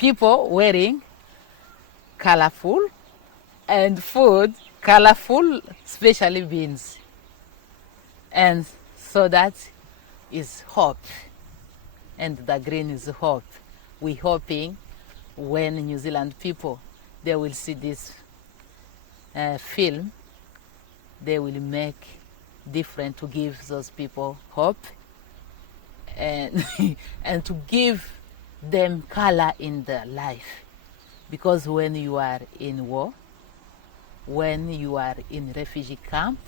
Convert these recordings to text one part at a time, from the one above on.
people wearing colorful and food colorful, especially beans. And so that is hope. And the green is hope. We're hoping when New Zealand people, they will see this film, they will make different to give those people hope and, and to give them color in their life. Because when you are in war, when you are in refugee camp,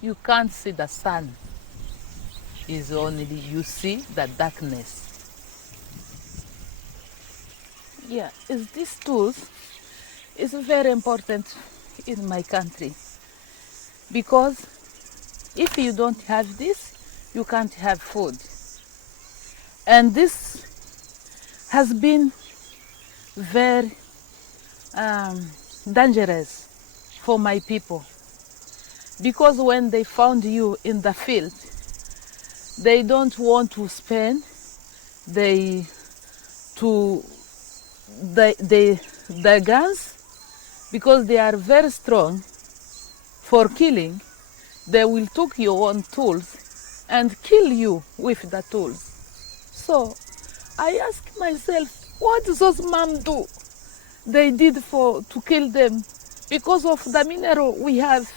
you can't see the sun. It's only you see the darkness. Yeah, these tools is very important in my country, because if you don't have this, you can't have food. And this has been very dangerous for my people, because when they found you in the field, they don't want to spend the guns, because they are very strong for killing. They will take your own tools and kill you with the tools. So I ask myself, what does those mom do? They did to kill them because of the mineral we have.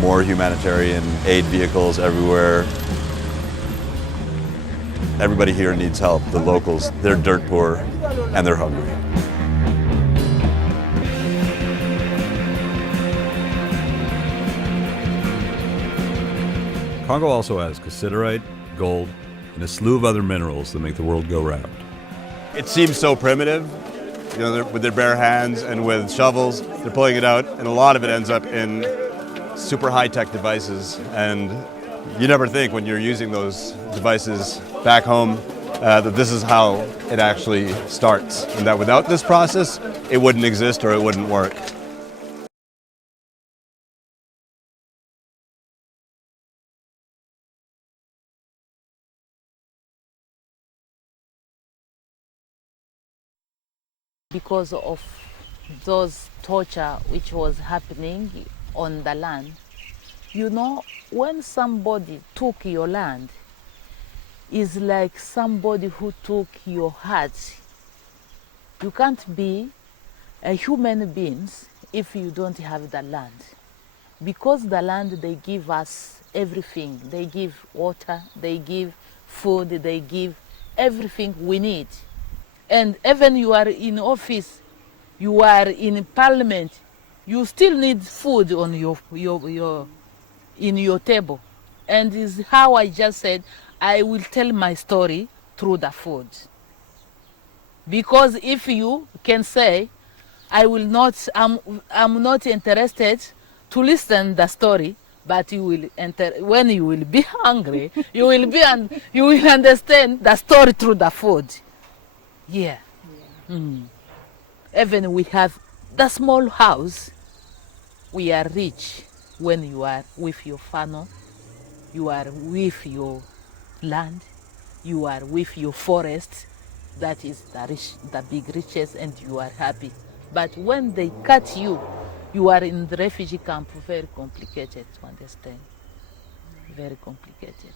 More humanitarian aid vehicles everywhere. Everybody here needs help. The locals, they're dirt poor and they're hungry. Congo also has cassiterite, gold, and a slew of other minerals that make the world go round. It seems so primitive. You know, with their bare hands and with shovels, they're pulling it out, and a lot of it ends up in super high-tech devices. And you never think when you're using those devices back home that this is how it actually starts, and that without this process, it wouldn't exist or it wouldn't work. Because of those torture which was happening on the land, you know, when somebody took your land, is like somebody who took your heart. You can't be a human being if you don't have the land. Because the land, they give us everything. They give water, they give food, they give everything we need. And even you are in office, you are in parliament, you still need food on in your table. And is how I just said, I will tell my story through the food. Because if you can say, I'm not interested to listen the story, but you will when you will be hungry, you will understand the story through the food. Yeah. Even we have the small house, we are rich when you are with your family, you are with your land, you are with your forest. That is the big riches, and you are happy. But when they cut you, you are in the refugee camp. Very complicated to understand. Very complicated.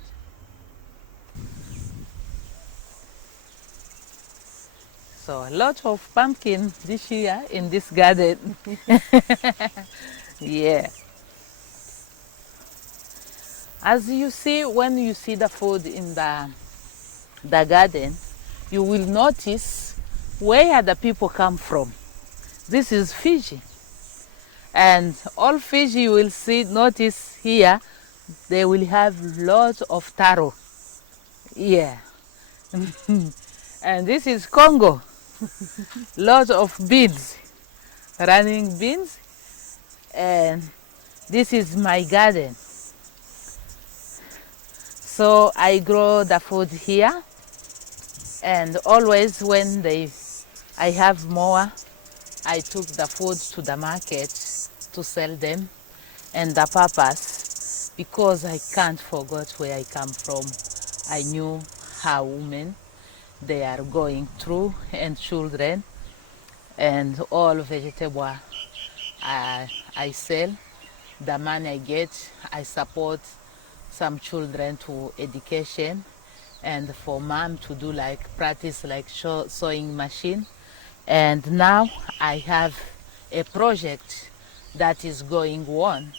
So a lot of pumpkin this year in this garden. Yeah. As you see, when you see the food in the garden, you will notice where the people come from. This is Fiji. And all Fiji you will notice here, they will have lots of taro. Yeah. And this is Congo. lot of beans, running beans, and this is my garden. So I grow the food here, and always when I have more, I took the food to the market to sell them. And the purpose, because I can't forget where I come from. I knew how women, they are going through, and children, and all vegetable I sell. The money I get, I support some children to education, and for mom to do like practice like sewing machine. And now I have a project that is going on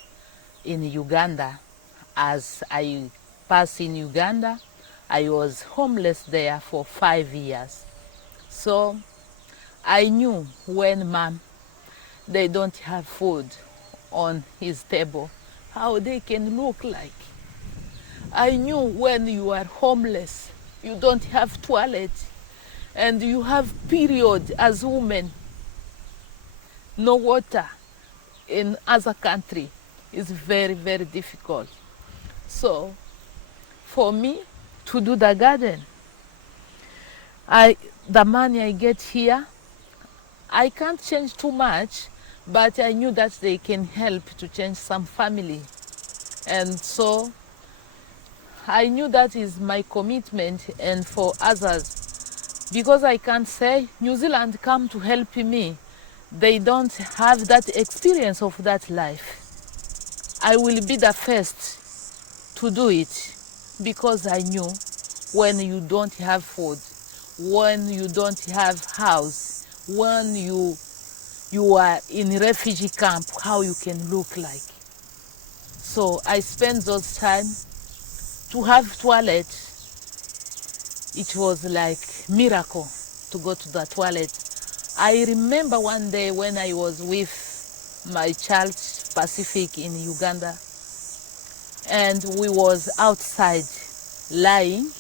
in Uganda. As I passed in Uganda, I was homeless there for 5 years. So I knew when mom, they don't have food on his table, how they can look like. I knew when you are homeless, you don't have toilet, and you have period as women, no water in other country is very, very difficult. So for me to do the garden, the money I get here, I can't change too much, but I knew that they can help to change some family. And so I knew that is my commitment, and for others, because I can't say New Zealand come to help me. They don't have that experience of that life. I will be the first to do it, because I knew when you don't have food, when you don't have house, when you are in refugee camp, how you can look like. So I spent those time to have toilet. It was like miracle to go to the toilet. I remember one day when I was with my child Pacific in Uganda, and we was outside lying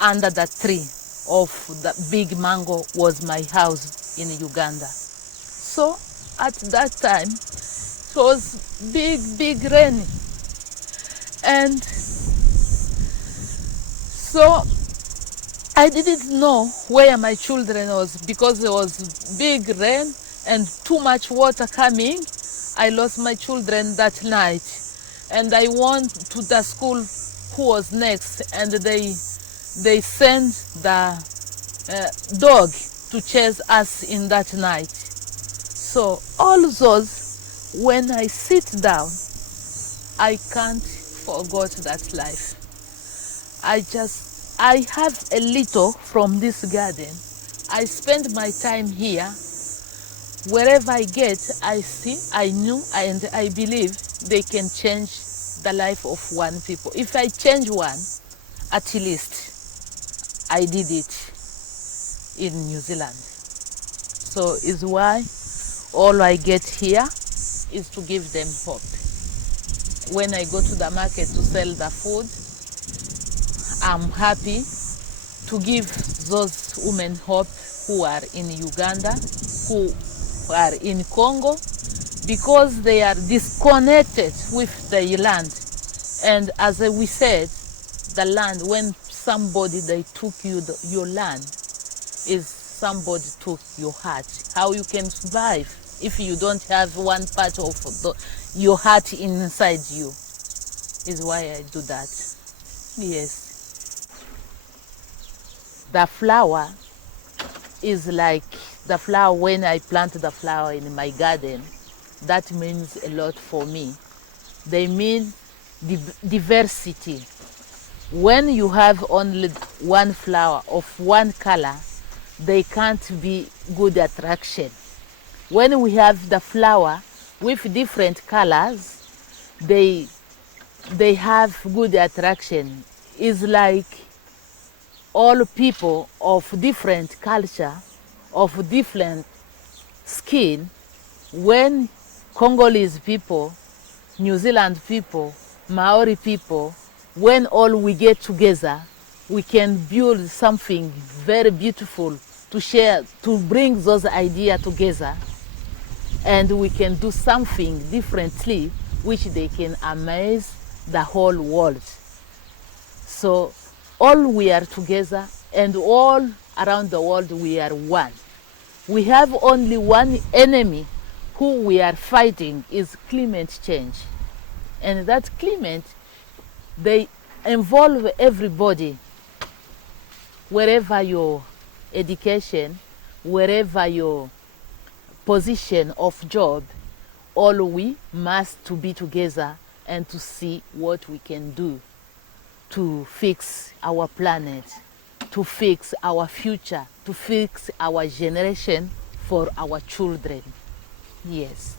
under the tree of the big mango was my house in Uganda. So at that time, it was big rain. And so I didn't know where my children was, because there was big rain and too much water coming. I lost my children that night, and I went to the school who was next, and they sent the dog to chase us in that night. So all those, when I sit down, I can't forget that life. I have a little from this garden. I spend my time here. Wherever I get, I see, I knew, and I believe they can change the life of one people. If I change one, at least I did it in New Zealand. So is why all I get here is to give them hope. When I go to the market to sell the food, I'm happy to give those women hope who are in Uganda, who are in Congo, because they are disconnected with the land. And as we said, the land, when somebody, they took your land, is somebody took your heart. How you can survive if you don't have one part of your heart inside you, is why I do that. Yes. The flower is like the flower. When I plant the flower in my garden, that means a lot for me. They mean diversity. When you have only one flower of one color, they can't be good attraction. When we have the flower with different colors, they have good attraction. It's like all people of different culture, of different skin. When Congolese people, New Zealand people, Maori people, when all we get together, we can build something very beautiful to share, to bring those ideas together, and we can do something differently which they can amaze the whole world. So all we are together, and all around the world we are one. We have only one enemy who we are fighting, is climate change. And that climate, they involve everybody, wherever your education, wherever your position of job, all we must to be together and to see what we can do to fix our planet, to fix our future, to fix our generation for our children. Yes.